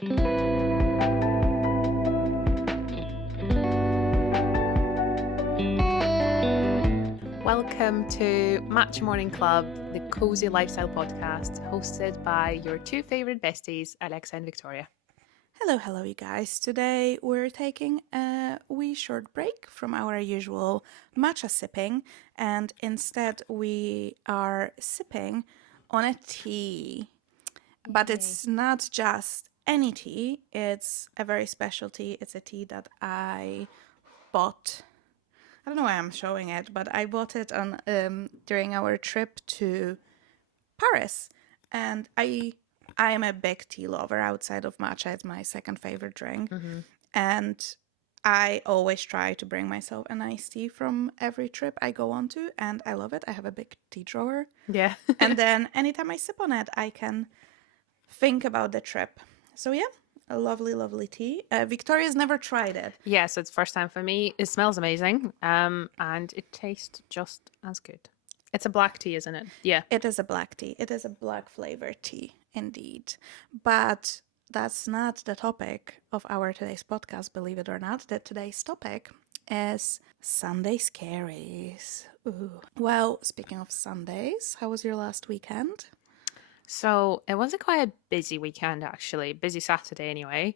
Welcome to Matcha Morning Club, the cozy lifestyle podcast hosted by your two favorite besties, Alexa and Victoria. Hello, you guys. Today we're taking a wee short break from our usual matcha sipping, and instead we are sipping on a tea. But it's not just any tea, it's a very special tea. It's a tea that I bought. I don't know why I'm showing it, but I bought it on during our trip to Paris, and I am a big tea lover. Outside of matcha, it's my second favorite drink, and I always try to bring myself an iced tea from every trip I go on to, and I love it. I have a big tea drawer, Yeah. and then anytime I sip on it, I can think about the trip. So yeah, a lovely, lovely tea. Victoria's never tried it. Yeah, so it's first time for me. It smells amazing, and it tastes just as good. It's a black tea, isn't it? Yeah. It is a black tea. It is a black flavored tea, indeed. But that's not the topic of our today's podcast, believe it or not. That today's topic is Sunday Scaries. Ooh. Well, speaking of Sundays, how was your last weekend? So it was quite a busy weekend, actually. Busy Saturday, anyway.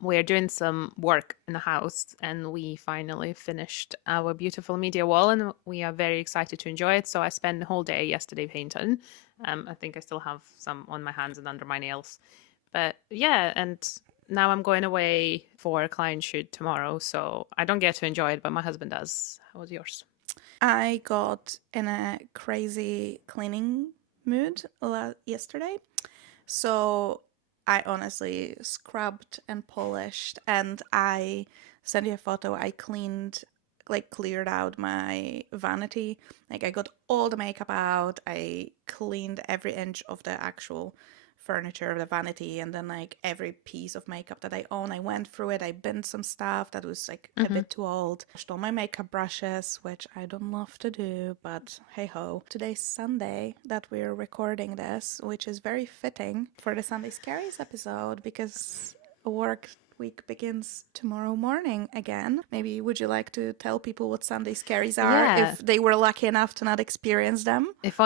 We're doing some work in the house and we finally finished our beautiful media wall and we are very excited to enjoy it. So I spent the whole day yesterday painting. I think I still have some on my hands and under my nails. But yeah, and now I'm going away for a client shoot tomorrow. So I don't get to enjoy it, but my husband does. How was yours? I got in a crazy cleaning mood yesterday. So I honestly scrubbed and polished, and I sent you a photo. I cleared out my vanity. Like, I got all the makeup out. I cleaned every inch of the actual furniture of the vanity, and then like every piece of makeup that I own, I went through it. I binned some stuff that was like a bit too old. Washed all my makeup brushes, which I don't love to do, but hey ho. Today's Sunday that we're recording this, which is very fitting for the Sunday Scaries episode because work week begins tomorrow morning again. Maybe would you like to tell people what Sunday Scaries are if they were lucky enough to not experience them? If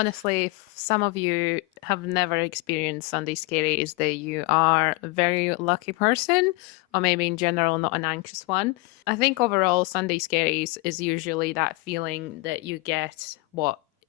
some of you have never experienced Sunday Scaries, that you are a very lucky person, or maybe in general not an anxious one. I think overall Sunday Scaries is usually that feeling that you get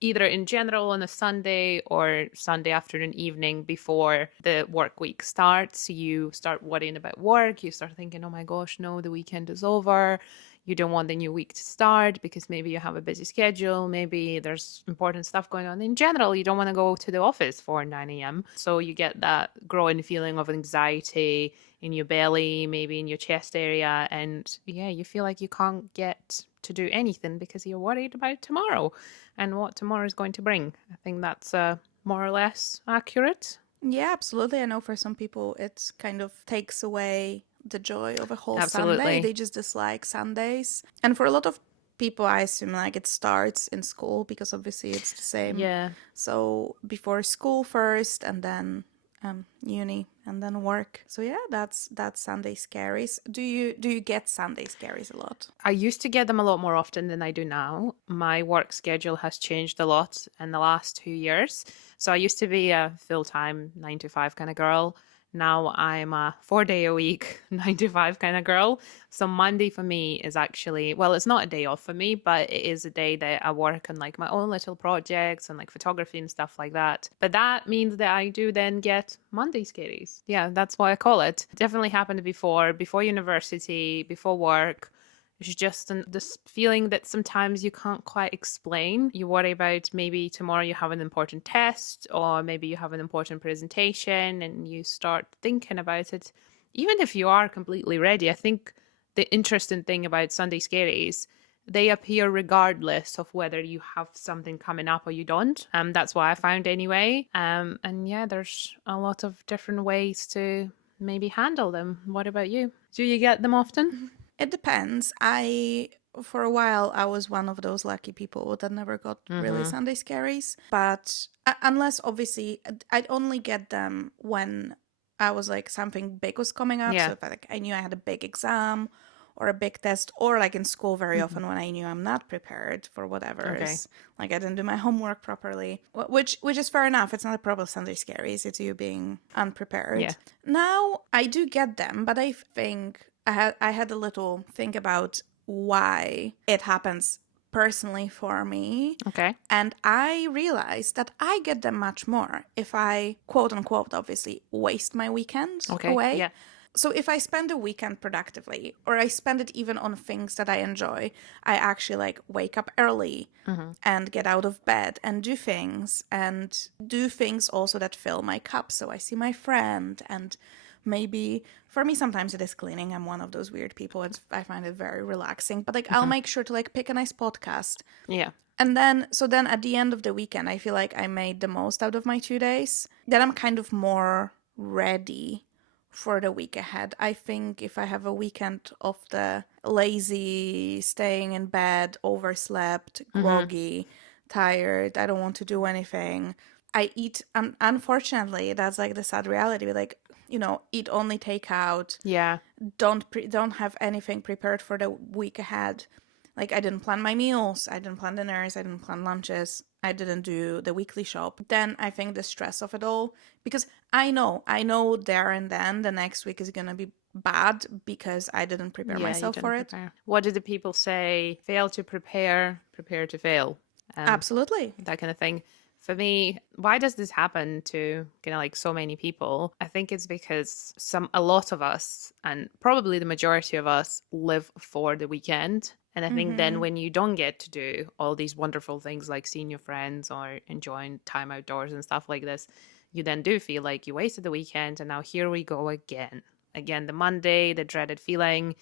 either in general on a Sunday or Sunday afternoon, evening before the work week starts. You start worrying about work. You start thinking, oh my gosh, no, the weekend is over. You don't want the new week to start because maybe you have a busy schedule. Maybe there's important stuff going on. In general, you don't want to go to the office for 9 a.m. So you get that growing feeling of anxiety in your belly, maybe in your chest area. And yeah, you feel like you can't get to do anything because you're worried about tomorrow and what tomorrow is going to bring. I think that's more or less accurate. Yeah, absolutely. I know for some people it kind of takes away the joy of a whole Absolutely. Sunday. They just dislike Sundays. And for a lot of people, I assume like it starts in school because obviously it's the same. Yeah. So before school first and then uni and then work. So yeah, that's Sunday Scaries. Do you get Sunday Scaries a lot? I used to get them a lot more often than I do now. My work schedule has changed a lot in the last 2 years. So I used to be a full-time 9 to 5 kind of girl. Now I'm a 4-day-a-week 9 to 5 kind of girl. So Monday for me is actually, well, it's not a day off for me, but it is a day that I work on like my own little projects and like photography and stuff like that. But that means that I do then get Monday Scaries. Yeah, that's what I call it. Definitely happened before university, before work. It's just this feeling that sometimes you can't quite explain. You worry about maybe tomorrow you have an important test or maybe you have an important presentation and you start thinking about it. Even if you are completely ready, I think the interesting thing about Sunday Scaries, they appear regardless of whether you have something coming up or you don't. That's what I found anyway. And yeah, there's a lot of different ways to maybe handle them. What about you? Do you get them often? It depends. For a while, I was one of those lucky people that never got really Sunday Scaries. But unless, obviously, I'd only get them when I was like something big was coming up. Yeah. So if I knew I had a big exam or a big test, or like in school very Hmm. often when I knew I'm not prepared for whatever Okay. is like I didn't do my homework properly, which is fair enough. It's not a problem Sunday Scaries. It's you being Yeah. unprepared. Now I do get them, but I think I had a little think about why it happens personally for me. Okay. And I realized that I get them much more if I, quote unquote, obviously, waste my weekend Okay. away. Yeah. So if I spend a weekend productively, or I spend it even on things that I enjoy, I actually like wake up early and get out of bed and do things also that fill my cup. So I see my friend, and maybe for me sometimes it is cleaning. I'm one of those weird people, and I find it very relaxing. But like I'll make sure to like pick a nice podcast. Yeah. And then at the end of the weekend, I feel like I made the most out of my 2 days. Then I'm kind of more ready for the week ahead. I think if I have a weekend of the lazy, staying in bed, overslept, groggy, tired, I don't want to do anything, I eat. Unfortunately, that's like the sad reality. Like, eat only takeout. Yeah. Don't have anything prepared for the week ahead. Like I didn't plan my meals, I didn't plan dinners, I didn't plan lunches, I didn't do the weekly shop. Then I think the stress of it all, because I know there and then the next week is gonna be bad because I didn't prepare Yeah. You myself didn't for it. prepare. What do the people say? Fail to prepare, prepare to fail. Absolutely. That kind of thing. For me, why does this happen to kind of like so many people? I think it's because a lot of us, and probably the majority of us, live for the weekend. And I think then when you don't get to do all these wonderful things like seeing your friends or enjoying time outdoors and stuff like this, you then do feel like you wasted the weekend, and now here we go again. Again, the Monday, the dreaded feeling.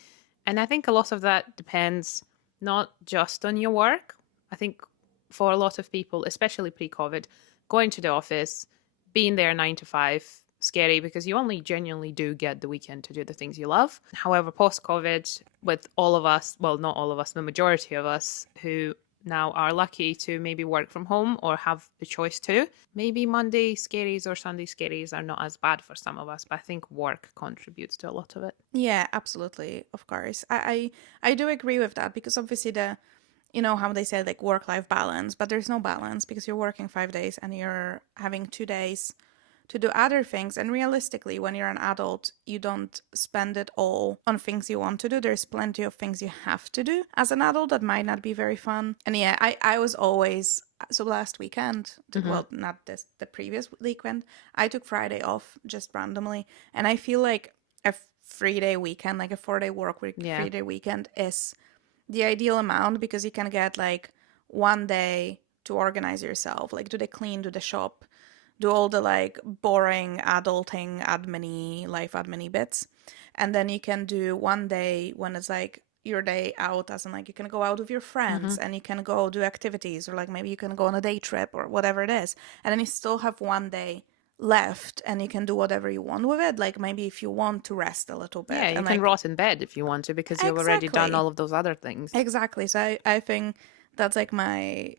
And I think a lot of that depends not just on your work. I think for a lot of people, especially pre-COVID, going to the office, being there 9 to 5, scary because you only genuinely do get the weekend to do the things you love. However, post-COVID, with all of us, well, not all of us, the majority of us who now are lucky to maybe work from home or have the choice to, maybe Monday scaries or Sunday scaries are not as bad for some of us, but I think work contributes to a lot of it. Yeah, absolutely. Of course. I do agree with that because obviously how they say like work-life balance, but there's no balance because you're working 5 days and you're having 2 days to do other things. And realistically, when you're an adult, you don't spend it all on things you want to do. There's plenty of things you have to do as an adult that might not be very fun. And yeah, I was always, so last weekend, well, not the previous weekend, I took Friday off just randomly. And I feel like a 3-day weekend, like a 4-day work week, Yeah. 3-day weekend is the ideal amount because you can get like one day to organize yourself, like do the clean, do the shop, do all the like boring adulting life admin bits, and then you can do one day when it's like your day out, as in like you can go out with your friends and you can go do activities, or like maybe you can go on a day trip or whatever it is, and then you still have one day left and you can do whatever you want with it. Like maybe if you want to rest a little bit, Yeah, you and can like rot in bed if you want to because you've already done all of those other things. Exactly. So I think that's like my,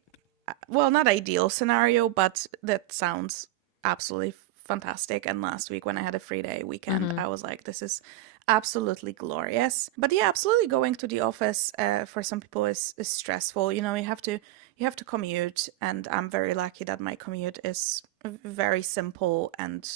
well, not ideal scenario, but that sounds absolutely fantastic. And last week when I had a 3-day weekend, I was like, this is absolutely glorious. But yeah, absolutely going to the office for some people is stressful. You have to commute, and I'm very lucky that my commute is very simple and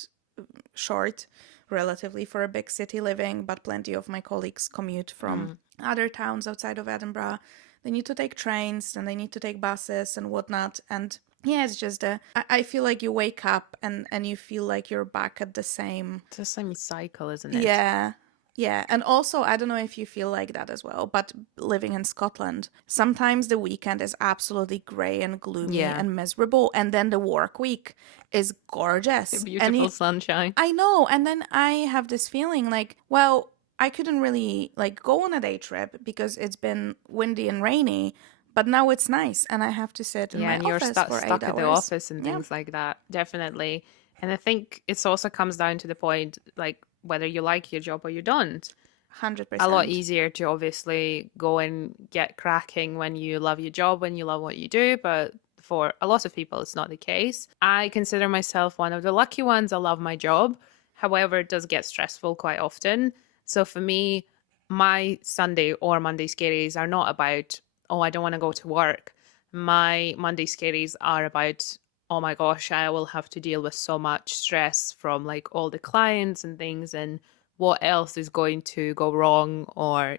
short relatively for a big city living, but plenty of my colleagues commute from other towns outside of Edinburgh. They need to take trains and they need to take buses and whatnot. And yeah, it's just I feel like you wake up and you feel like you're back at the same. It's the same cycle, isn't it? Yeah. Yeah, and also I don't know if you feel like that as well, but living in Scotland, sometimes the weekend is absolutely grey and gloomy and miserable, and then the work week is gorgeous. Beautiful sunshine. I know, and then I have this feeling like, well, I couldn't really like go on a day trip because it's been windy and rainy, but now it's nice and I have to sit in my and you're office for 8 stuck at hours. the office and things like that. Definitely. And I think it also comes down to the point, like, whether you like your job or you don't. 100%. A lot easier to obviously go and get cracking when you love your job, when you love what you do, but for a lot of people, it's not the case. I consider myself one of the lucky ones. I love my job. However, it does get stressful quite often. So for me, my Sunday or Monday scaries are not about, oh, I don't want to go to work. My Monday scaries are about, oh my gosh, I will have to deal with so much stress from like all the clients and things, and what else is going to go wrong, or,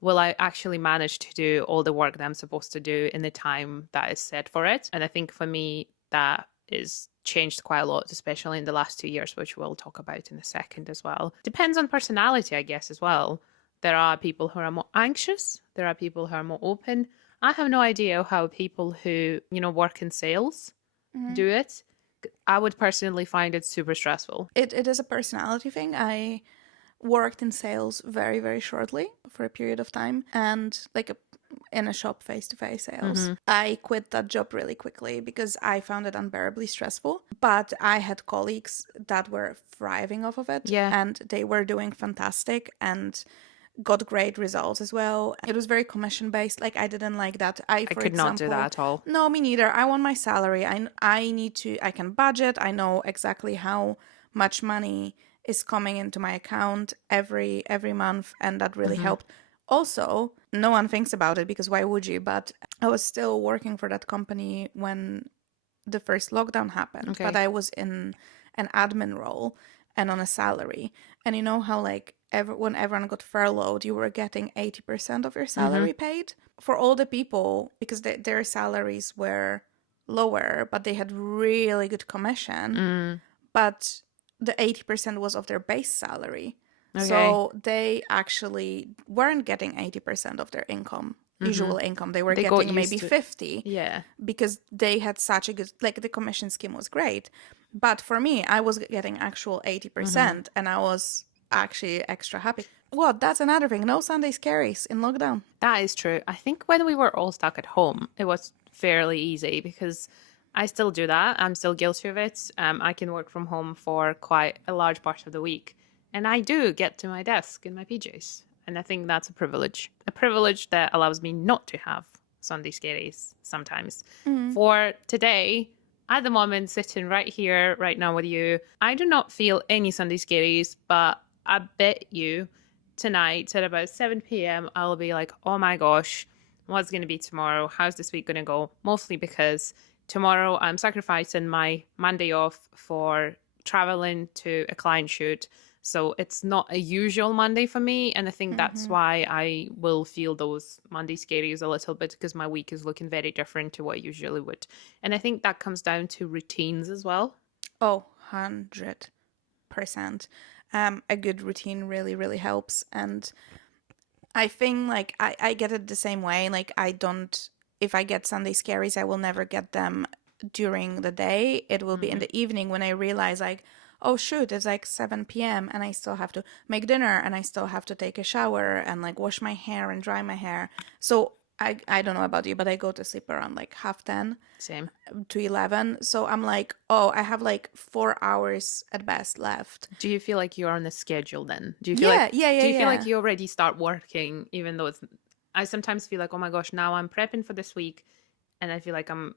will I actually manage to do all the work that I'm supposed to do in the time that is set for it? And I think for me, that is changed quite a lot, especially in the last 2 years, which we'll talk about in a second as well. Depends on personality, I guess, as well. There are people who are more anxious, there are people who are more open. I have no idea how people who, work in sales do it. I would personally find it super stressful. It is a personality thing. I worked in sales very, very shortly for a period of time, and in a shop, face-to-face sales. I quit that job really quickly because I found it unbearably stressful. But I had colleagues that were thriving off of it, Yeah. and they were doing fantastic and got great results as well. It was very commission based. Like, I didn't like that. I could not do that at all. No, me neither. I want my salary. I can budget. I know exactly how much money is coming into my account every month, and that really helped. Also, no one thinks about it because why would you? But I was still working for that company when the first lockdown happened, Okay. but I was in an admin role and on a salary. And you know how when everyone got furloughed, you were getting 80% of your salary paid? For all the people, because their salaries were lower, but they had really good commission, but the 80% was of their base salary. Okay. So they actually weren't getting 80% of their income, usual income. They were getting maybe 50. Yeah. Because they had such a good, the commission scheme was great. But for me, I was getting actual 80% and I was actually extra happy. Well, that's another thing. No Sunday Scaries in lockdown. That is true. I think when we were all stuck at home, it was fairly easy because I still do that. I'm still guilty of it. I can work from home for quite a large part of the week. And I do get to my desk in my PJs. And I think that's a privilege that allows me not to have Sunday scaries sometimes. For today, at the moment, sitting right here, right now with you, I do not feel any Sunday scaries, but I bet you tonight at about 7 p.m., I'll be like, oh my gosh, what's going to be tomorrow? How's this week going to go? Mostly because tomorrow I'm sacrificing my Monday off for traveling to a client shoot. So it's not a usual Monday for me. And I think that's why I will feel those Monday scaries a little bit, because my week is looking very different to what I usually would. And I think that comes down to routines as well. Oh, 100%. A good routine really, really helps. And I think I get it the same way. If I get Sunday scaries, I will never get them during the day. It will be in the evening when I realize oh shoot, it's 7 p.m. and I still have to make dinner and I still have to take a shower and wash my hair and dry my hair. So I don't know about you, but I go to sleep around 10:30. Same. To 11. So I'm oh, I have 4 hours at best left. Do you feel like you're on a schedule then? Do you feel do you feel like you already start working, even though I sometimes feel like, oh my gosh, now I'm prepping for this week and I feel like I'm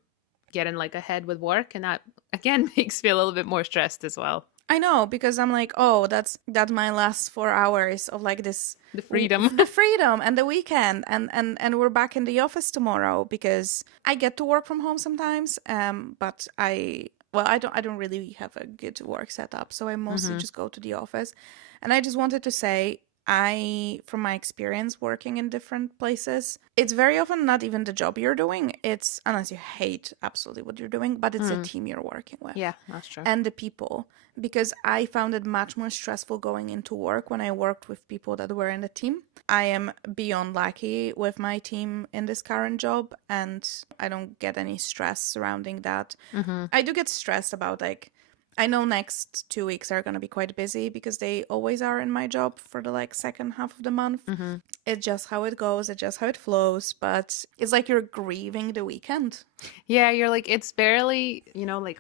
getting ahead with work, and that again makes me a little bit more stressed as well. I know, because I'm oh, that's my last 4 hours of the freedom. The freedom and the weekend, and we're back in the office tomorrow, because I get to work from home sometimes, but I don't really have a good work setup, so I mostly just go to the office. And I just wanted to say, from my experience working in different places, it's very often not even the job you're doing. It's, unless you hate absolutely what you're doing, but it's the team you're working with. Yeah, that's true. And the people. Because I found it much more stressful going into work when I worked with people that were in the team. I am beyond lucky with my team in this current job, and I don't get any stress surrounding that. I do get stressed about I know next 2 weeks are going to be quite busy, because they always are in my job for the second half of the month. It's just how it goes. It's just how it flows. But it's you're grieving the weekend. Yeah, you're it's barely,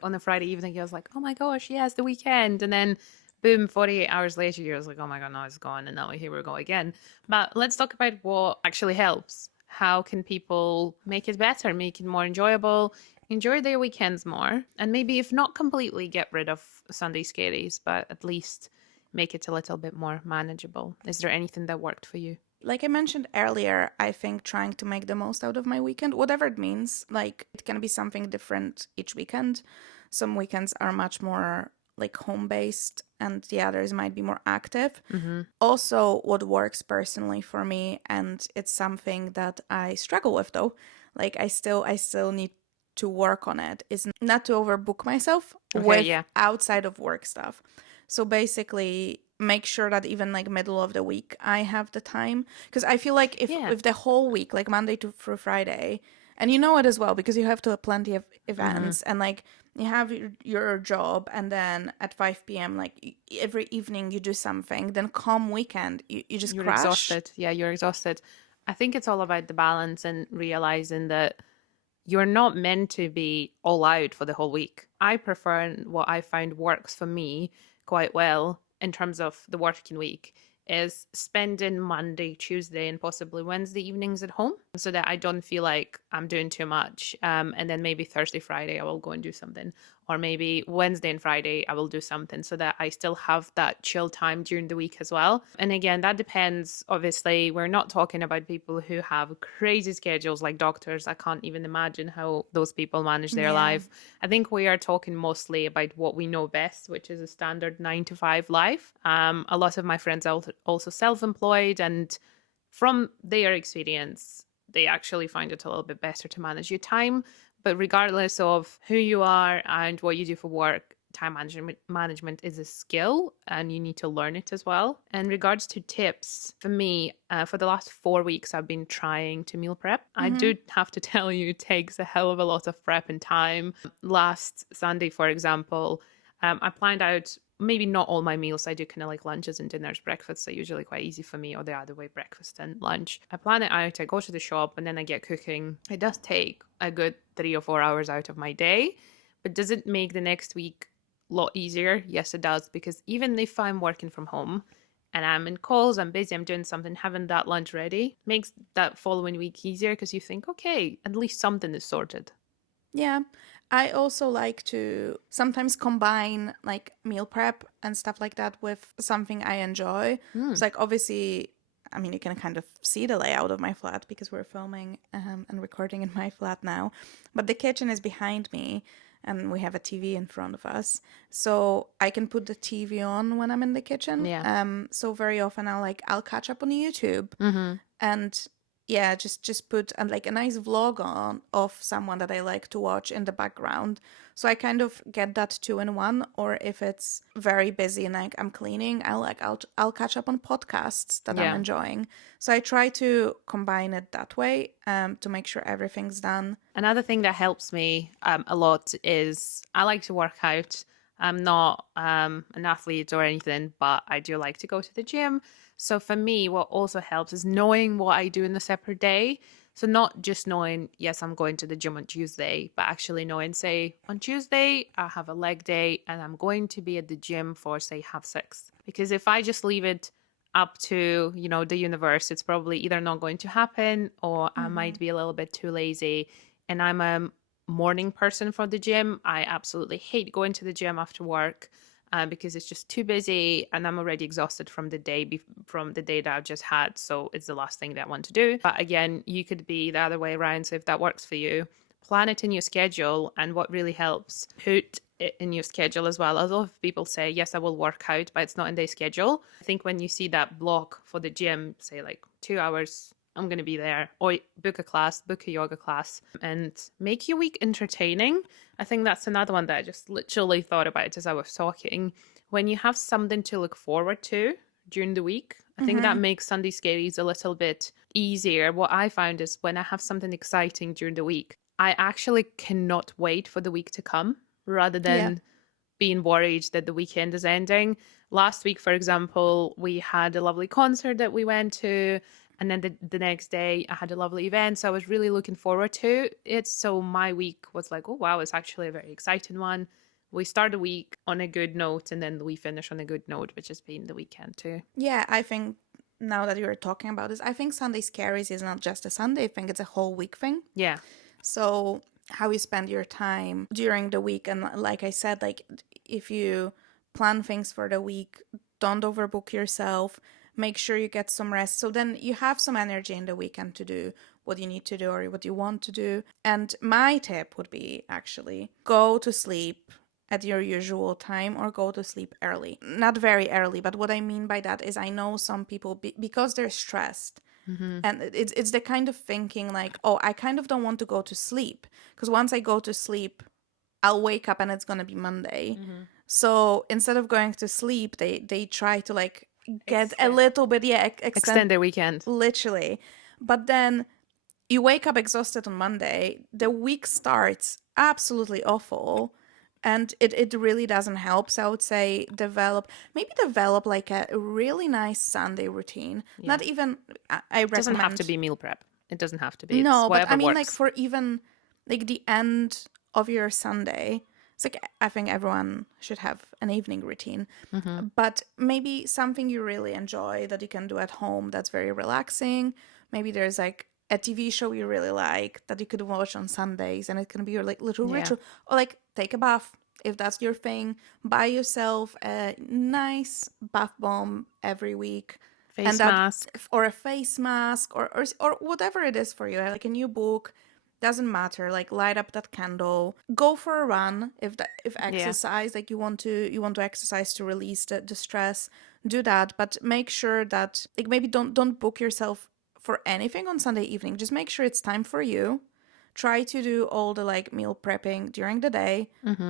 on a Friday evening, you're oh my gosh, yes, the weekend. And then boom, 48 hours later, you're oh my God, now it's gone. And now here we go again. But let's talk about what actually helps. How can people make it better, make it more enjoyable? enjoy their weekends more. And maybe, if not completely get rid of Sunday Scaries, but at least make it a little bit more manageable. Is there anything that worked for you? Like I mentioned earlier, I think trying to make the most out of my weekend, whatever it means, like it can be something different each weekend. Some weekends are much more like home based and the others might be more active. Mm-hmm. Also, what works personally for me, and it's something that I struggle with though, like I still need to work on it, is not to overbook myself Okay, with yeah. outside of work stuff. So basically make sure that even like middle of the week I have the time, because I feel like Yeah. if the whole week, like Monday to through Friday, and you know it as well because you have to have plenty of Mm-hmm. events and like you have your job, and then at 5 p.m. like every evening you do something, then come weekend you just You're crash. exhausted. Yeah, you're exhausted. I think it's all about the balance and realizing that you're not meant to be all out for the whole week. I prefer, and what I find works for me quite well in terms of the working week, is spending Monday, Tuesday, and possibly Wednesday evenings at home so that I don't feel like I'm doing too much. And then maybe Thursday, Friday, I will go and do something. Or maybe Wednesday and Friday, I will do something so that I still have that chill time during the week as well. And again, that depends. Obviously, we're not talking about people who have crazy schedules like doctors. I can't even imagine how those people manage their Yeah. life. I think we are talking mostly about what we know best, which is a standard 9 to 5 life. A lot of my friends are also self employed, and from their experience, they actually find it a little bit better to manage your time. But regardless of who you are and what you do for work, time management is a skill and you need to learn it as well. In regards to tips, for me, for the last 4 weeks, I've been trying to meal prep. I do have to tell you, it takes a hell of a lot of prep and time. Last Sunday, for example, I planned out maybe not all my meals. I do kind of like lunches and dinners. Breakfasts are usually quite easy for me, or the other way, breakfast and lunch. I plan it out, I go to the shop, and then I get cooking. It does take a good 3 or 4 hours out of my day, but does it make the next week a lot easier? Yes, it does, because even if I'm working from home and I'm in calls, I'm busy, I'm doing something, having that lunch ready makes that following week easier because you think, okay, at least something is sorted. Yeah. I also like to sometimes combine like meal prep and stuff like that with something I enjoy. Mm. So like obviously, I mean, you can kind of see the layout of my flat because we're filming and recording in my flat now. But the kitchen is behind me and we have a TV in front of us. So I can put the TV on when I'm in the kitchen. Yeah. So very often I'll catch up on YouTube Mm-hmm. and yeah, just put like a nice vlog on of someone that I like to watch in the background. So I kind of get that two in one. Or if it's very busy and like I'm cleaning, I'll catch up on podcasts that I'm Yeah. enjoying. So I try to combine it that way to make sure everything's done. Another thing that helps me a lot is I like to work out. I'm not an athlete or anything, but I do like to go to the gym. So for me, what also helps is knowing what I do in a separate day. So not just knowing, yes, I'm going to the gym on Tuesday, but actually knowing, say, on Tuesday, I have a leg day and I'm going to be at the gym for, say, 6:30. Because if I just leave it up to, the universe, it's probably either not going to happen or I might be a little bit too lazy. And I'm a morning person for the gym. I absolutely hate going to the gym after work because it's just too busy and I'm already exhausted from the day from the day that I've just had. So it's the last thing that I want to do. But again, you could be the other way around. So if that works for you, plan it in your schedule. And what really helps, put it in your schedule as well. A lot of people say, yes, I will work out, but it's not in their schedule. I think when you see that block for the gym, say like 2 hours, I'm going to be there, or book a class, book a yoga class, and make your week entertaining. I think that's another one that I just literally thought about as I was talking. When you have something to look forward to during the week, I think that makes Sunday Scaries a little bit easier. What I found is when I have something exciting during the week, I actually cannot wait for the week to come rather Yeah. than being worried that the weekend is ending. Last week, for example, we had a lovely concert that we went to. And then the next day, I had a lovely event. So I was really looking forward to it. So my week was like, oh, wow, it's actually a very exciting one. We start the week on a good note and then we finish on a good note, which has been the weekend too. Yeah, I think now that you're talking about this, I think Sunday Scaries is not just a Sunday thing, it's a whole week thing. Yeah. So how you spend your time during the week. And like I said, like if you plan things for the week, don't overbook yourself. Make sure you get some rest. So then you have some energy in the weekend to do what you need to do or what you want to do. And my tip would be actually go to sleep at your usual time or go to sleep early. Not very early, but what I mean by that is I know some people, because they're stressed, and it's the kind of thinking like, oh, I kind of don't want to go to sleep because once I go to sleep, I'll wake up and it's going to be Monday. So instead of going to sleep, they try to like get a little bit, Extend their weekend. literally. But then you wake up exhausted on Monday, the week starts absolutely awful. And it really doesn't help. So I would say develop like a really nice Sunday routine. Yeah. Not even, I It doesn't have recommend. to be meal prep. It doesn't have to be. It's No, but whatever I mean, like works. for even like the end of your Sunday, it's like I think everyone should have an evening routine. But maybe something you really enjoy that you can do at home that's very relaxing. Maybe there's like a TV show you really like that you could watch on Sundays and it can be your like little Yeah. ritual. Or like take a bath if that's your thing. Buy yourself a nice bath bomb every week. Face mask. Or a face mask or whatever it is for you, like a new book, doesn't matter, like light up that candle, go for a run if exercise, like you want to exercise to release the stress, do that, but make sure that like maybe don't book yourself for anything on Sunday evening, just make sure it's time for you. Try to do all the like meal prepping during the day,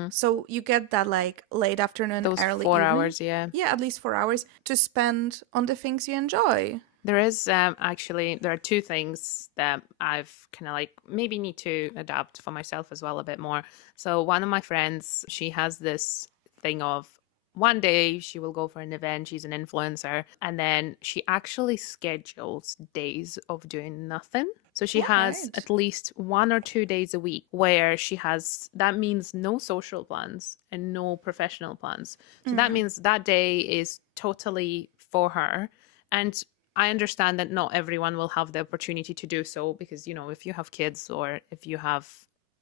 so you get that like late afternoon, Those early 4 hours, evening. yeah. Yeah, at least 4 hours to spend on the things you enjoy. There is actually, there are two things that I've kind of like maybe need to adapt for myself as well a bit more. So one of my friends, she has this thing of one day she will go for an event, she's an influencer, and then she actually schedules days of doing nothing. So she has Right. at least 1 or 2 days a week where she has, that means no social plans and no professional plans. So that means that day is totally for her. And I understand that not everyone will have the opportunity to do so because, you know, if you have kids or if you have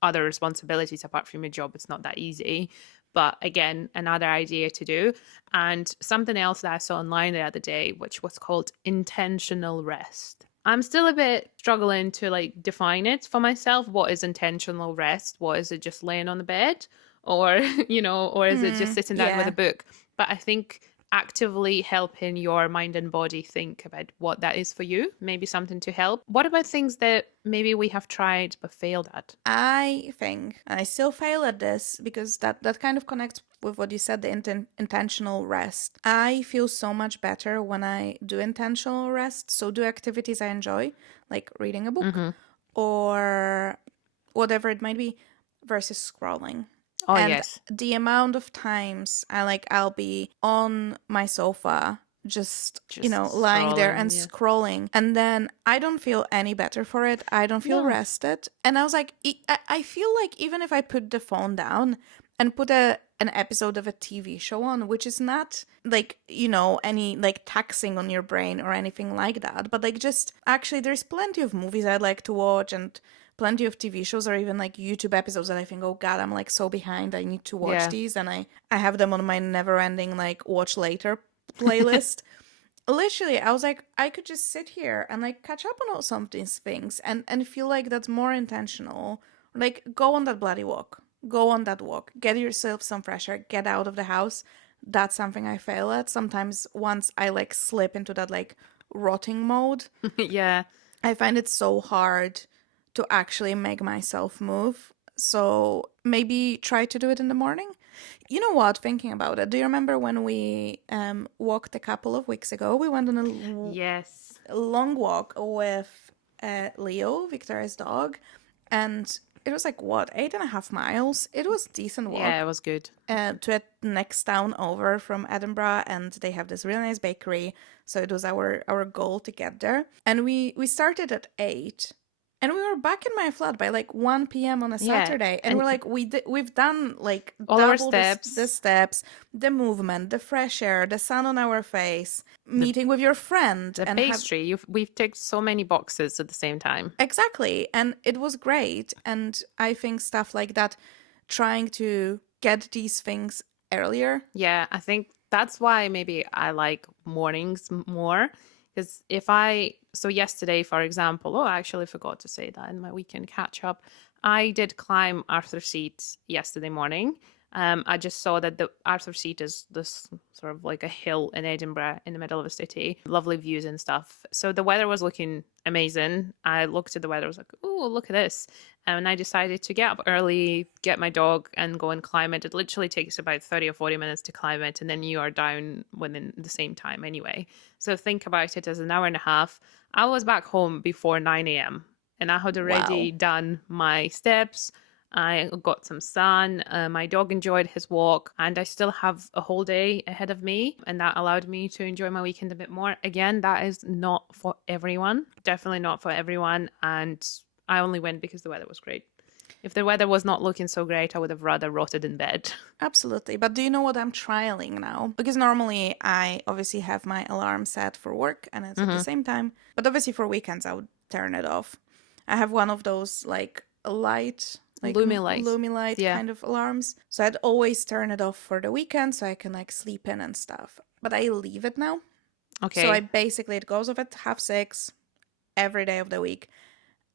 other responsibilities apart from your job, it's not that easy. But again, another idea to do. And something else that I saw online the other day, which was called intentional rest. I'm still a bit struggling to like define it for myself. What is intentional rest? What is it, just laying on the bed? Or, you know, or is it just sitting down with Yeah. a book? But I think actively helping your mind and body think about what that is for you, maybe something to help. What about things that maybe we have tried but failed at? I think I still fail at this because that kind of connects with what you said, the intentional rest. I feel so much better when I do intentional rest. So do activities I enjoy, like reading a book or whatever it might be, versus scrolling. Oh, And yes. the amount of times I'll be on my sofa just Just lying there and scrolling, yeah. scrolling, and then I don't feel any better for it. I don't feel No. rested, and I was like, I feel like even if I put the phone down and put an episode of a TV show on, which is not like any like taxing on your brain or anything like that, but like just actually there's plenty of movies I'd like to watch and plenty of TV shows or even like YouTube episodes that I think, oh God, I'm like so behind, I need to watch Yeah. these, and I have them on my never ending like watch later playlist. Literally, I was like, I could just sit here and like catch up on all some of these things and feel like that's more intentional. Like, go on that bloody walk. Go on that walk. Get yourself some fresh air. Get out of the house. That's something I fail at. Sometimes once I like slip into that like rotting mode, Yeah. I find it so hard to actually make myself move. So maybe try to do it in the morning. You know what? Thinking about it, do you remember when we walked a couple of weeks ago? We went on Yes. a long walk with Leo, Victoria's dog, and it was like what, 8.5 miles. It was a decent walk Yeah, it was good. to a next town over from Edinburgh, and they have this really nice bakery. So it was our goal to get there, and we started at 8, And we were back in my flat by like 1 p.m. on a Yeah. Saturday. And And we're like, we've done like all our double the steps, steps, the movement, the fresh air, the sun on our face, the meeting with your friend the and have pastry, we've ticked so many boxes at the same time. exactly. And it was great. And I think stuff like that, trying to get these things earlier. Yeah, I think that's why maybe I like mornings more. Because so yesterday, for example, I actually forgot to say that in my weekend catch up, I did climb Arthur Seat yesterday morning. I just saw that the Arthur Seat is this sort of like a hill in Edinburgh in the middle of the city, lovely views and stuff. So the weather was looking amazing. I looked at the weather, I was like, oh, look at this. And I decided to get up early, get my dog, and go and climb it. It literally takes about 30 or 40 minutes to climb it, and then you are down within the same time anyway. So think about it as an hour and a half. I was back home before 9 a.m., and I had already Wow. done my steps. I got some sun. My dog enjoyed his walk, and I still have a whole day ahead of me, and that allowed me to enjoy my weekend a bit more. Again, that is not for everyone, definitely not for everyone, and I only went because the weather was great. If the weather was not looking so great, I would have rather rotted in bed. Absolutely. But do you know what I'm trialing now? Because normally I obviously have my alarm set for work and it's at the same time. But obviously for weekends, I would turn it off. I have one of those like light, like Lumilight. Lumilight Yeah. kind of alarms. So I'd always turn it off for the weekend so I can like sleep in and stuff. But I leave it now. Okay. So I basically, it goes off at 6:30 every day of the week.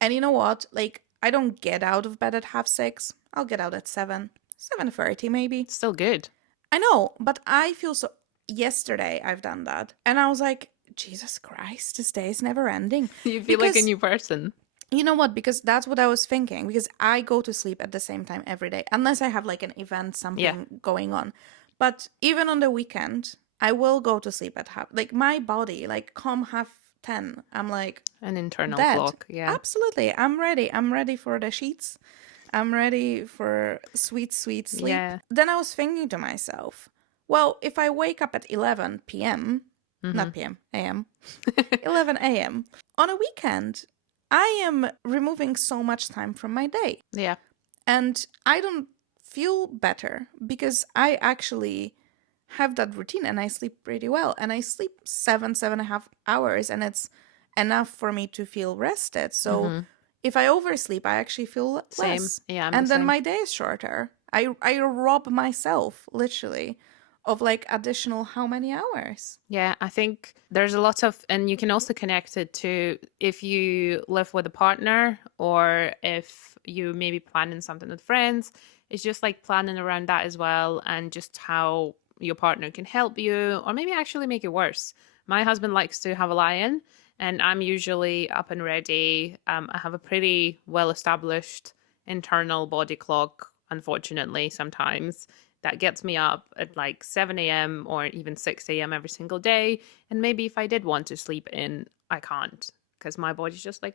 And you know what? Like, I don't get out of bed at 6:30. I'll get out at 7:30 maybe. Still good. I know, but I feel so. Yesterday, I've done that. And I was like, Jesus Christ, this day is never ending. You feel like a Because, new person. you know what? Because that's what I was thinking. Because I go to sleep at the same time every day, unless I have like an event, Yeah. something going on. But even on the weekend, I will go to sleep at like my body, like come 10:30, I'm like, An internal dead. clock. Yeah. Absolutely. I'm ready. I'm ready for the sheets. I'm ready for sweet, sweet sleep. Yeah. Then I was thinking to myself, well, if I wake up at 11 p.m., not p.m., a.m., 11 a.m., on a weekend, I am removing so much time from my day. Yeah. And I don't feel better because I actually have that routine and I sleep pretty well. And I sleep 7.5 hours, and it's enough for me to feel rested. So if I oversleep, I actually feel Same. less. Yeah, I'm And the then same. my day is shorter. I rob myself literally of like additional how many hours? Yeah, I think there's a lot of, and you can also connect it to if you live with a partner or if you maybe planning something with friends. It's just like planning around that as well, and just how your partner can help you or maybe actually make it worse. My husband likes to have a lie-in, and I'm usually up and ready. I have a pretty well established internal body clock, unfortunately, sometimes that gets me up at like 7 a.m. or even 6 a.m. every single day. And maybe if I did want to sleep in, I can't because my body's just like,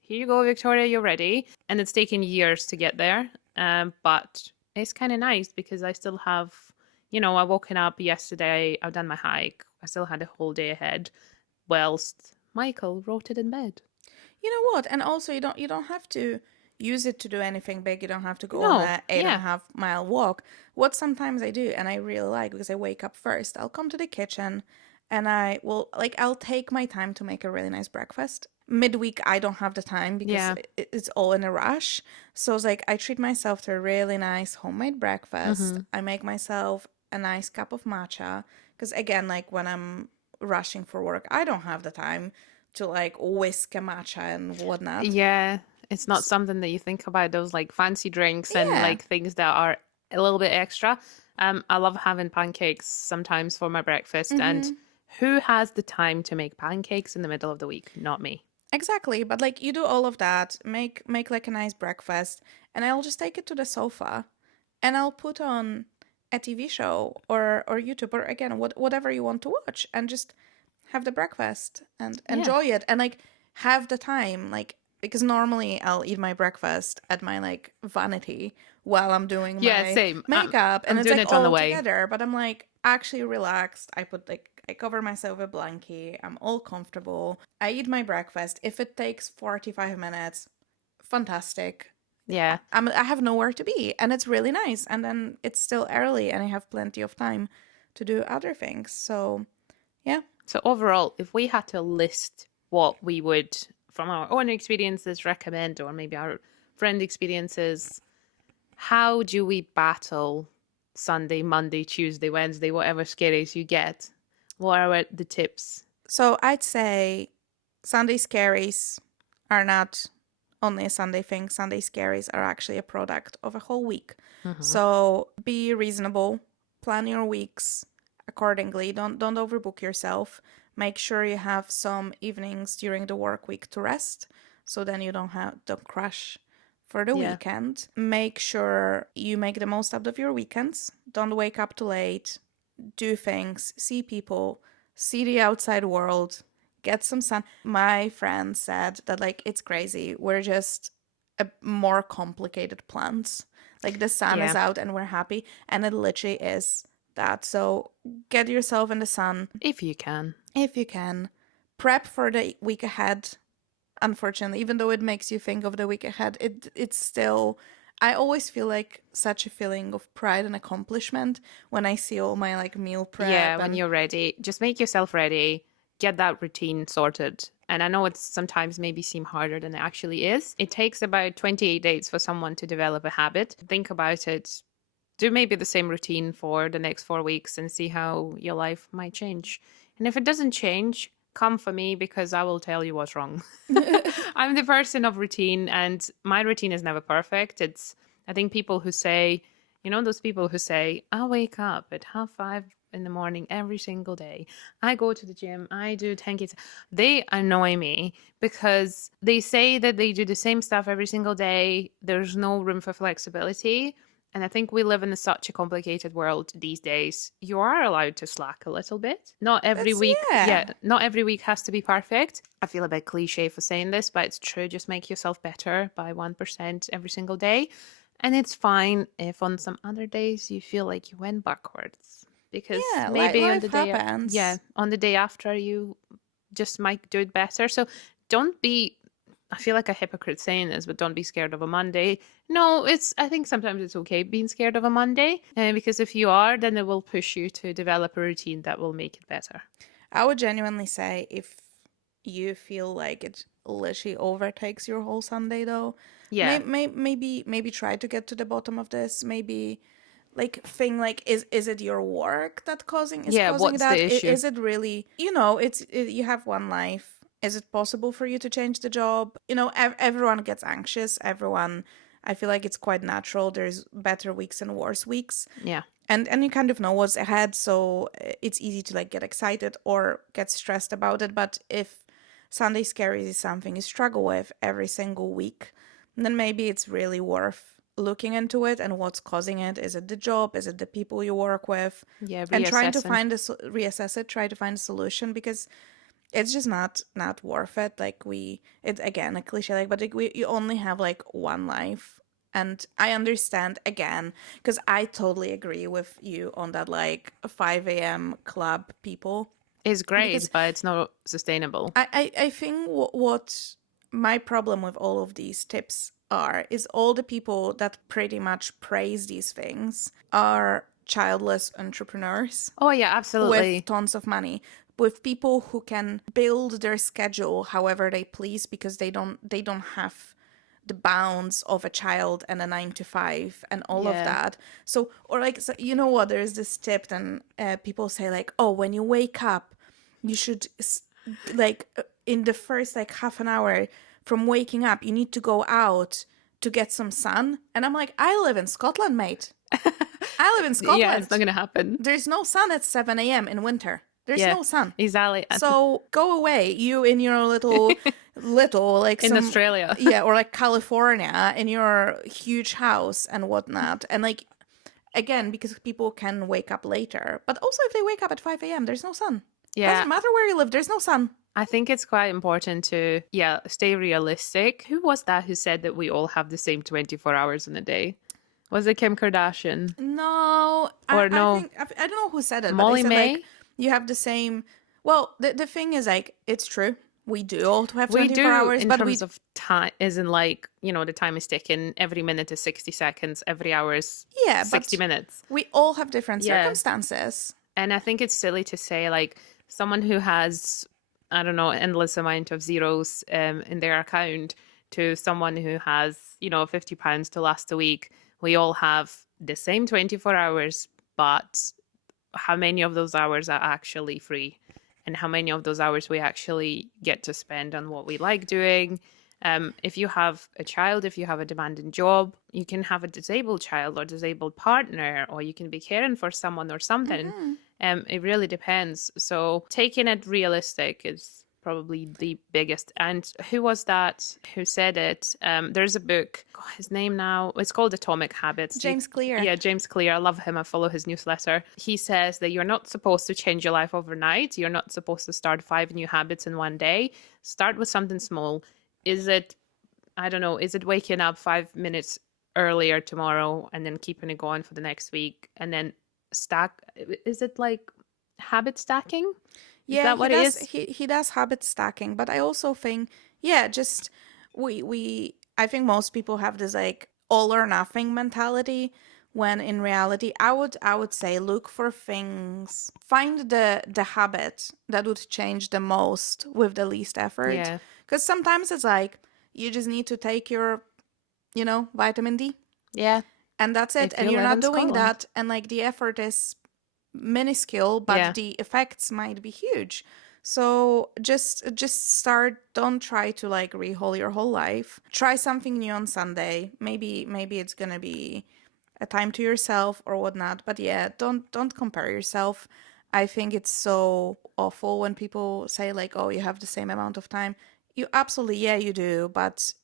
here you go, Victoria, you're ready. And it's taken years to get there. But it's kind of nice because I still have, I woken up yesterday, I've done my hike, I still had a whole day ahead, whilst Michael rotted in bed. You know what? And also you don't have to use it to do anything big. You don't have to go on No, a eight and a yeah, half mile walk. What sometimes I do, and I really like because I wake up first, I'll come to the kitchen and I'll take my time to make a really nice breakfast. Midweek, I don't have the time because yeah. it's all in a rush. So it's like I treat myself to a really nice homemade breakfast. I make myself a nice cup of matcha because, again, like when I'm rushing for work, I don't have the time to like whisk a matcha and whatnot. Yeah, it's not something that you think about, those like fancy drinks and Yeah, like things that are a little bit extra. I love having pancakes sometimes for my breakfast, and who has the time to make pancakes in the middle of the week? Not me. exactly. But like you do all of that, make like a nice breakfast, and I'll just take it to the sofa, and I'll put on a TV show or YouTube or again whatever you want to watch, and just have the breakfast and Yeah. enjoy it, and like have the time like because normally I'll eat my breakfast at my like vanity while I'm doing Yeah, my same. makeup and I'm it's doing like it on the all way. together, but I'm like actually relaxed. I cover myself with a blankie. I'm all comfortable. I eat my breakfast. If it takes 45 minutes, fantastic. Yeah. I have nowhere to be, and it's really nice. And then it's still early, and I have plenty of time to do other things. So, yeah. So overall, if we had to list what we would, from our own experiences, recommend, or maybe our friend experiences, how do we battle Sunday, Monday, Tuesday, Wednesday, whatever scaries you get? What are the tips? So I'd say Sunday Scaries are not only a Sunday thing. Sunday Scaries are actually a product of a whole week. So be reasonable, plan your weeks accordingly. Don't overbook yourself. Make sure you have some evenings during the work week to rest, so then you don't crash for the Yeah. weekend. Make sure you make the most out of your weekends. Don't wake up too late. Do things, see people, see the outside world, get some sun. My friend said that like it's crazy. We're just a more complicated plants. Like the sun is Yeah. out and we're happy, and it literally is that. So get yourself in the sun If you can. if you can. Prep for the week ahead. Unfortunately, even though it makes you think of the week ahead, it's still. I always feel like such a feeling of pride and accomplishment when I see all my like meal prep. Yeah, when And you're ready, just make yourself ready, get that routine sorted. And I know it's sometimes maybe seem harder than it actually is. It takes about 28 days for someone to develop a habit. Think about it. Do maybe the same routine for the next 4 weeks and see how your life might change. And if it doesn't change, come for me because I will tell you what's wrong. I'm the person of routine, and my routine is never perfect. I think people who say, those people who say, I wake up at 5:30 in the morning every single day. I go to the gym. I do 10Ks. They annoy me because they say that they do the same stuff every single day. There's no room for flexibility. And I think we live in such a complicated world these days. You are allowed to slack a little bit. Not every that's, week. yeah. Yeah, not every week has to be perfect. I feel a bit cliche for saying this, but it's true. Just make yourself better by 1% every single day. And it's fine if on some other days you feel like you went backwards. Because Yeah, maybe on life the day, happens. on the day after you just might do it better. So don't be, I feel like a hypocrite saying this, but don't be scared of a Monday. No, I think sometimes it's okay being scared of a Monday, because if you are, then it will push you to develop a routine that will make it better. I would genuinely say if you feel like it literally overtakes your whole Sunday, though, Yeah. maybe try to get to the bottom of this. Maybe like thing like is it your work that causing Yeah, what's that? the issue? Is it really you have one life? Is it possible for you to change the job? Everyone gets anxious. Everyone, I feel like it's quite natural. There's better weeks and worse weeks. Yeah. And you kind of know what's ahead, so it's easy to like get excited or get stressed about it. But if Sunday Scaries is something you struggle with every single week, then maybe it's really worth looking into it and what's causing it. Is it the job? Is it the people you work with? Yeah, And trying to reassessing. reassess it, try to find a solution, because it's just not worth it. Like it's again a cliche, like, but like you only have like one life. And I understand again, because I totally agree with you on that, like 5 a.m. club people. It's Because great, but it's not sustainable. I think what my problem with all of these tips is all the people that pretty much praise these things are childless entrepreneurs Oh, yeah, absolutely. with tons of money, with people who can build their schedule however they please because they don't have the bounds of a child and a 9 to 5 and all of Yeah. that. So, or like, so, what, there's this tip, and people say like, oh, when you wake up you should in the first like half an hour from waking up you need to go out to get some sun. And I'm like, I live in Scotland, mate. I live in Scotland. Yeah, it's not going to happen. There's no sun at 7 a.m. in winter. There's Yeah, no sun. exactly. So go away, you in your little like In some Australia. yeah, or like California in your huge house and whatnot. And like again, because people can wake up later, but also if they wake up at 5 a.m., there's no sun. Yeah. Doesn't matter where you live, there's no sun. I think it's quite important to, stay realistic. Who was that who said that we all have the same 24 hours in a day? Was it Kim Kardashian? No, Or no, I think I don't know who said it, Molly but they said May? like you have the same. Well, the thing is like it's true. We do all to have We 24 do hours, in but terms of time, isn't like, the time is ticking. Every minute is 60 seconds. Every hour is yeah, 60 but minutes. we all have different Yeah. circumstances. And I think it's silly to say, like, someone who has, I don't know, endless amount of zeros in their account to someone who has, £50 to last a week. We all have the same 24 hours, but how many of those hours are actually free? And how many of those hours we actually get to spend on what we like doing? If you have a child, if you have a demanding job, you can have a disabled child or disabled partner, or you can be caring for someone or something. It really depends. So taking it realistic is probably the biggest. And who was that who said it? There's a book, his name now, it's called Atomic Habits. James Clear. Yeah, James Clear. I love him. I follow his newsletter. He says that you're not supposed to change your life overnight. You're not supposed to start 5 new habits in one day. Start with something small. Is it, I don't know, is it waking up 5 minutes earlier tomorrow and then keeping it going for the next week and then stack? Is it like habit stacking? Is that what it is? He does habit stacking, but I also think, just we I think most people have this like all or nothing mentality, when in reality I would say look for things, find the habit that would change the most with the least effort. Yeah. Because sometimes it's like you just need to take your, vitamin D, Yeah. and that's it. If And you you're live not in doing Scotland. that, and like the effort is minuscule, but Yeah. the effects might be huge. So just start. Don't try to like rehaul your whole life. Try something new on Sunday. Maybe it's gonna be a time to yourself or whatnot. But yeah, don't compare yourself. I think it's so awful when people say like, oh, you have the same amount of time. You absolutely, yeah, you do, but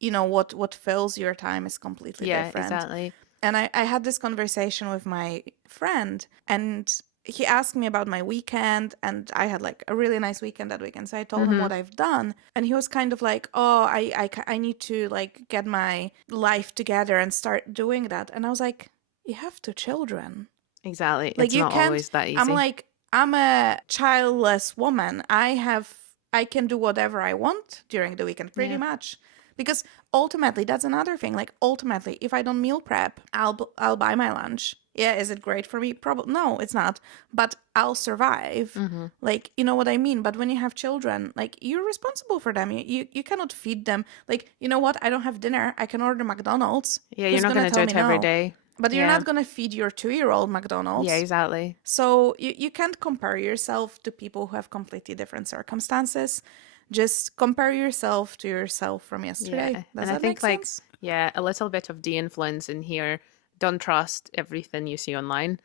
what fills your time is completely Yeah, different. exactly. And I had this conversation with my friend, and he asked me about my weekend, and I had like a really nice weekend that weekend. So I told him what I've done, and he was kind of like, oh, I need to like get my life together and start doing that. And I was like, you have 2 children. Exactly. Like It's you not can't, always that I'm easy. like, I'm a childless woman. I can do whatever I want during the weekend, pretty Yeah. much. Because ultimately, that's another thing. Like ultimately, if I don't meal prep, I'll buy my lunch. Yeah, is it great for me? Probably no, it's not. But I'll survive. Like, you know what I mean? But when you have children, like you're responsible for them. You cannot feed them. Like, you know what? I don't have dinner. I can order McDonald's. Yeah, you're Who's not gonna going to do tell me it every no? day. But you're Yeah. not gonna feed your 2-year-old Yeah, McDonald's. exactly. So you can't compare yourself to people who have completely different circumstances. Just compare yourself to yourself from yesterday. Yeah. Does And I that make think like, sense? yeah, a little bit of de-influence in here. Don't trust everything you see online.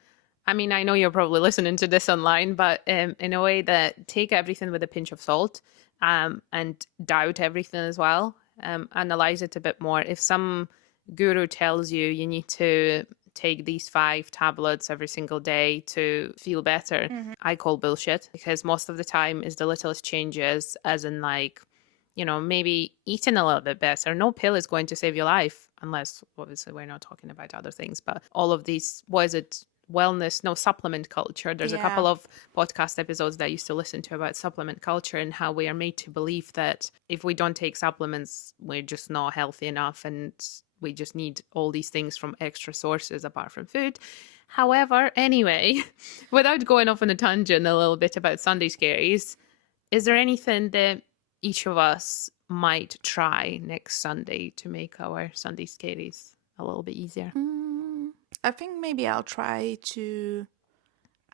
I mean, I know you're probably listening to this online, but in a way that take everything with a pinch of salt, and doubt everything as well. Analyze it a bit more. If some guru tells you you need to take these 5 tablets every single day to feel better, I call bullshit, because most of the time is the littlest changes, as in like, maybe eating a little bit better. No pill is going to save your life, unless obviously we're not talking about other things. But all of these, was it wellness, no, supplement culture. There's a couple of podcast episodes that I used to listen to about supplement culture and how we are made to believe that if we don't take supplements, we're just not healthy enough and we just need all these things from extra sources apart from food. However, anyway, without going off on a tangent a little bit about Sunday Scaries, is there anything that each of us might try next Sunday to make our Sunday Scaries a little bit easier? I think maybe I'll try to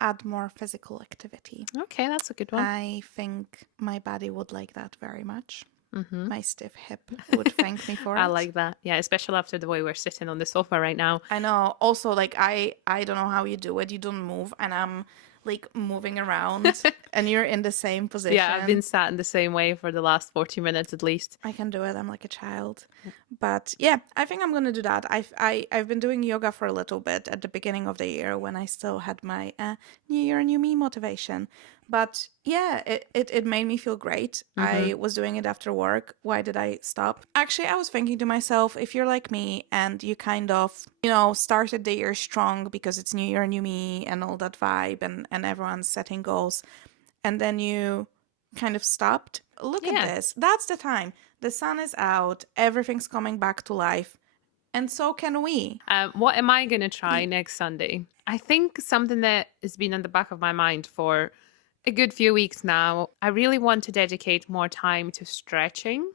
add more physical activity. Okay, that's a good one. I think my body would like that very much. My stiff hip would thank me for it. I like that. Yeah, especially after the way we're sitting on the sofa right now. I know. Also, like I don't know how you do it. You don't move, and I'm like moving around, and you're in the same position. Yeah, I've been sat in the same way for the last 40 minutes at least. I can do it. I'm like a child. But yeah, I think I'm gonna do that. I've been doing yoga for a little bit at the beginning of the year when I still had my New Year, New Me motivation. But yeah, it made me feel great. I was doing it after work. Why did I stop? Actually, I was thinking to myself, if you're like me and you kind of, started the year strong because it's New Year, New Me and all that vibe and everyone's setting goals, and then you kind of stopped. Look at Yeah. this. That's the time. The sun is out, everything's coming back to life, and so can we. What am I going to try next Sunday? I think something that has been in the back of my mind for a good few weeks now. I really want to dedicate more time to stretching.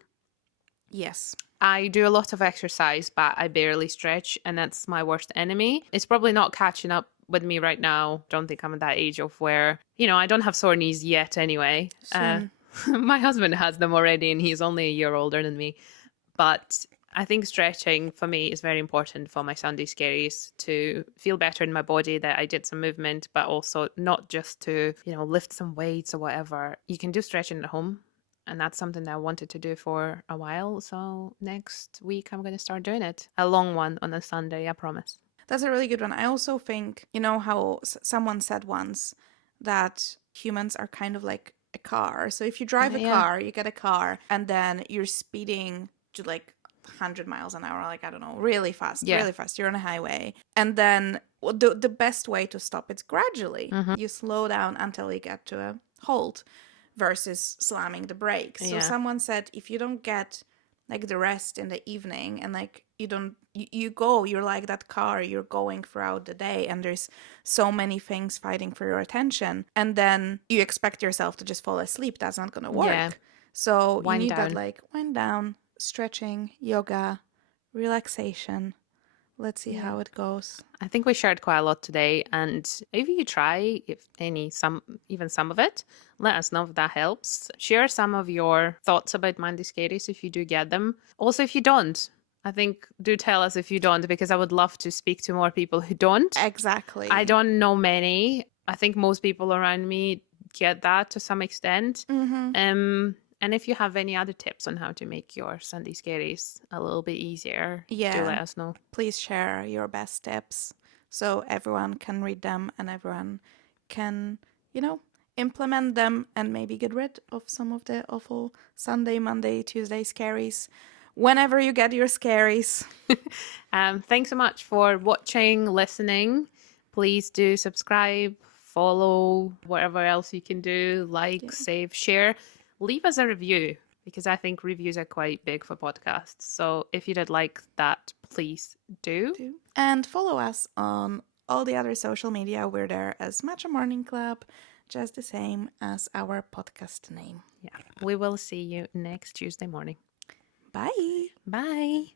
Yes. I do a lot of exercise, but I barely stretch, and that's my worst enemy. It's probably not catching up with me right now. Don't think I'm at that age of where, I don't have sore knees yet anyway. Soon. My husband has them already, and he's only a year older than me. But I think stretching for me is very important for my Sunday Scaries to feel better in my body, that I did some movement, but also not just to, lift some weights or whatever. You can do stretching at home. And that's something that I wanted to do for a while. So next week, I'm going to start doing it. A long one on a Sunday, I promise. That's a really good one. I also think, you know how someone said once that humans are kind of like a car. So if you drive a car, you get a car, and then you're speeding to like 100 miles an hour, like, I don't know, really fast, really fast. You're on a highway. And then the best way to stop it's gradually. You slow down until you get to a halt versus slamming the brakes. So someone said if you don't get like the rest in the evening, and like you're like that car, you're going throughout the day, and there's so many things fighting for your attention, and then you expect yourself to just fall asleep. That's not gonna work. So you need that like wind down, stretching, yoga, relaxation. Let's see how it goes. I think we shared quite a lot today, and if you try, even some of it, let us know if that helps. Share some of your thoughts about Monday Scaries if you do get them. Also, if you don't, I think do tell us if you don't, because I would love to speak to more people who don't. Exactly. I don't know many. I think most people around me get that to some extent. And if you have any other tips on how to make your Sunday Scaries a little bit easier, do let us know. Please share your best tips so everyone can read them and everyone can, implement them and maybe get rid of some of the awful Sunday, Monday, Tuesday scaries whenever you get your scaries. Thanks so much for watching, listening. Please do subscribe, follow, whatever else you can do, like, save, share. Leave us a review, because I think reviews are quite big for podcasts. So if you did like that, please do. And follow us on all the other social media. We're there as Matcha Morning Club, just the same as our podcast name. Yeah. We will see you next Tuesday morning. Bye. Bye.